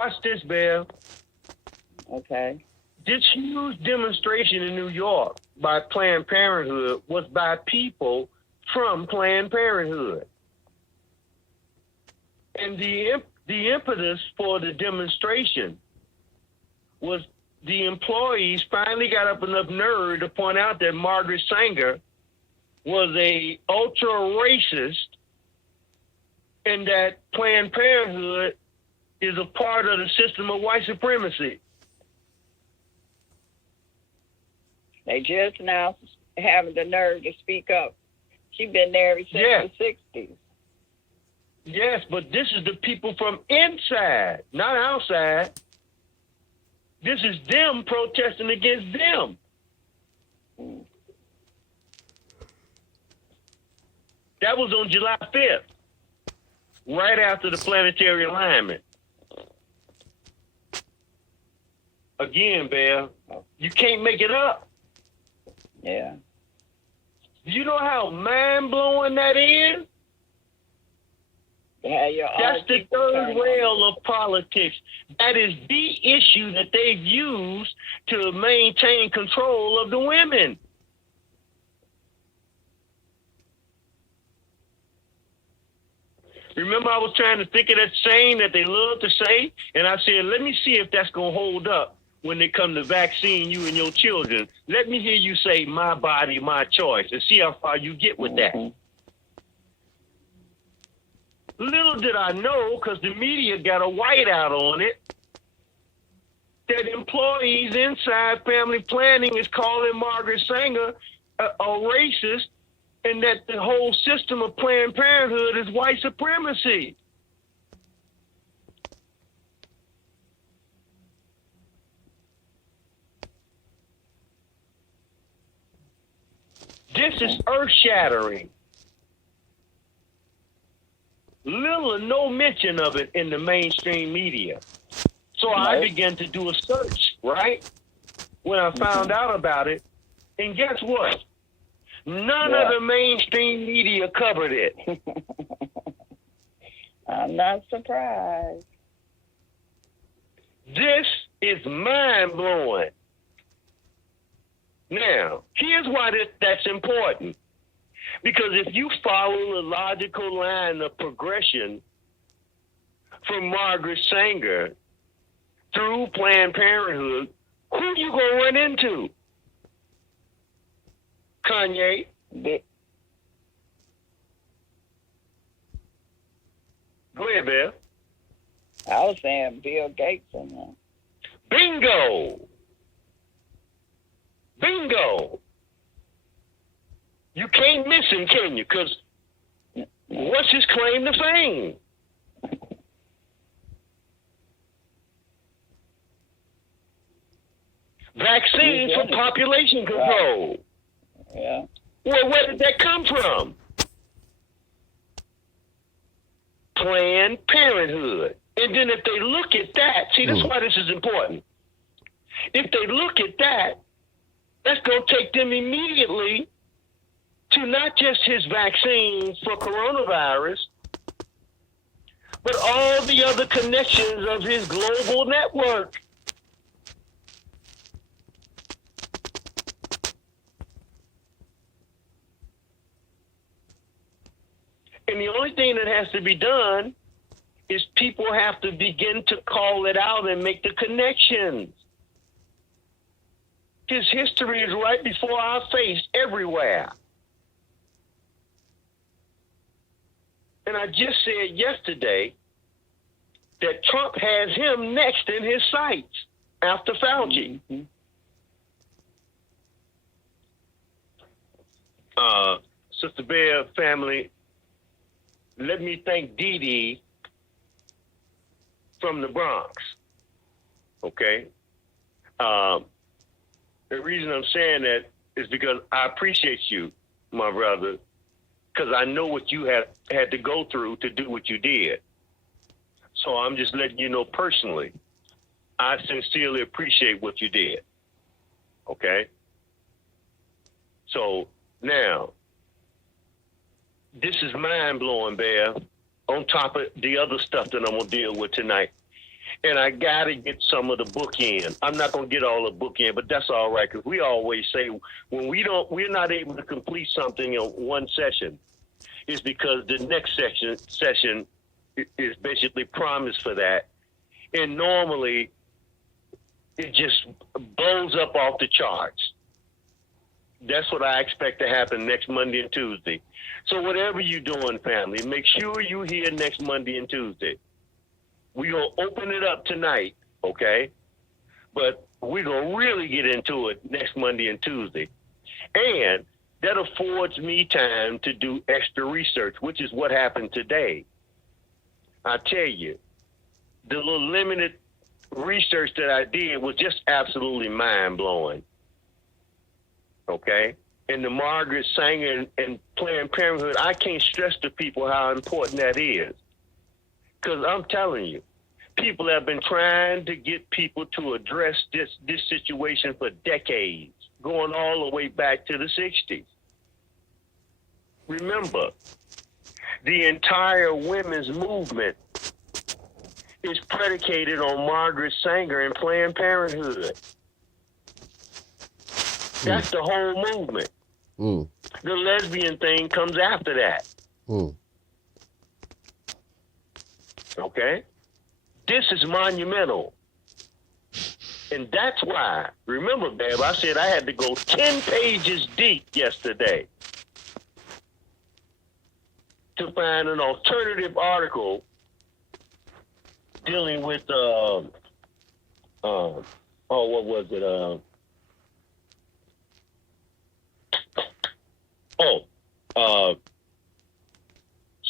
watch this, Bev. Okay. This huge demonstration in New York by Planned Parenthood was by people from Planned Parenthood. And the impetus for the demonstration was the employees finally got up enough nerve to point out that Margaret Sanger was a ultra racist and that Planned Parenthood is a part of the system of white supremacy. They just now having the nerve to speak up. She's been there since the 60s. Yes, but this is the people from inside, not outside. This is them protesting against them. That was on July 5th, right after the planetary alignment. Again, Bear, you can't make it up. Yeah. Do you know how mind-blowing that is? That's the third rail of politics. That is the issue that they've used to maintain control of the women. Remember, I was trying to think of that saying that they love to say, and I said, let me see if that's going to hold up when they come to vaccine you and your children. Let me hear you say, my body, my choice, and see how far you get with that. Little did I know, because the media got a whiteout on it, that employees inside family planning is calling Margaret Sanger a racist, and that the whole system of Planned Parenthood is white supremacy. This is earth-shattering. Little or no mention of it in the mainstream media. So I began to do a search, right? When I found out about it. And guess what? None of the mainstream media covered it. I'm not surprised. This is mind-blowing. Now, here's why that's important. Because if you follow the logical line of progression from Margaret Sanger through Planned Parenthood, who you going to run into? Kanye. Go ahead, Bill. I was saying Bill Gates and them. Bingo. Bingo. You can't miss him, can you? Because what's his claim to fame? Vaccines for population control. Yeah. Well, where did that come from? Planned Parenthood. And then if they look at that, see, that's why this is important. If they look at that, that's going to take them immediately to not just his vaccines for coronavirus, but all the other connections of his global network. And the only thing that has to be done is people have to begin to call it out and make the connections. His history is right before our face everywhere. And I just said yesterday that Trump has him next in his sights after Fauci. Sister Bear family, let me thank Dee Dee from the Bronx. Okay? The reason I'm saying that is because I appreciate you, my brother, because I know what you have had to go through to do what you did. So I'm just letting you know personally, I sincerely appreciate what you did. Okay? So now, this is mind-blowing, Bear, on top of the other stuff that I'm going to deal with tonight. And I got to get some of the book in. I'm not going to get all the book in, but that's all right, because we always say when we're not able to complete something in one session, it's because the next session is basically promised for that. And normally it just blows up off the charts. That's what I expect to happen next Monday and Tuesday. So whatever you're doing, family, make sure you're here next Monday and Tuesday. We're going to open it up tonight, okay? But we're going to really get into it next Monday and Tuesday. And that affords me time to do extra research, which is what happened today. I tell you, the little limited research that I did was just absolutely mind-blowing, okay? And the Margaret Sanger and Planned Parenthood, I can't stress to people how important that is. Because I'm telling you, people have been trying to get people to address this situation for decades, going all the way back to the 60s. Remember, the entire women's movement is predicated on Margaret Sanger and Planned Parenthood. That's the whole movement. The lesbian thing comes after that. Okay? This is monumental. And that's why, remember, Bab, I said I had to go 10 pages deep yesterday to find an alternative article dealing with, what was it?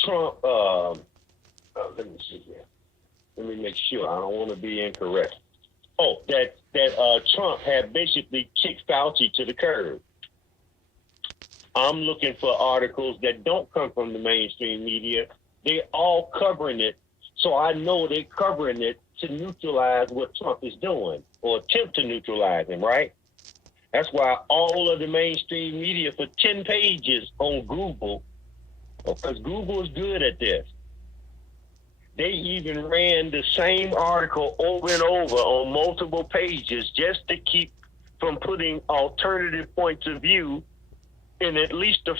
Trump, let me see here. Let me make sure. I don't want to be incorrect. That Trump had basically kicked Fauci to the curb. I'm looking for articles that don't come from the mainstream media. They're all covering it, so I know they're covering it to neutralize what Trump is doing, or attempt to neutralize him, right? That's why all of the mainstream media for 10 pages on Google, because Google is good at this, they even ran the same article over and over on multiple pages just to keep from putting alternative points of view in at least the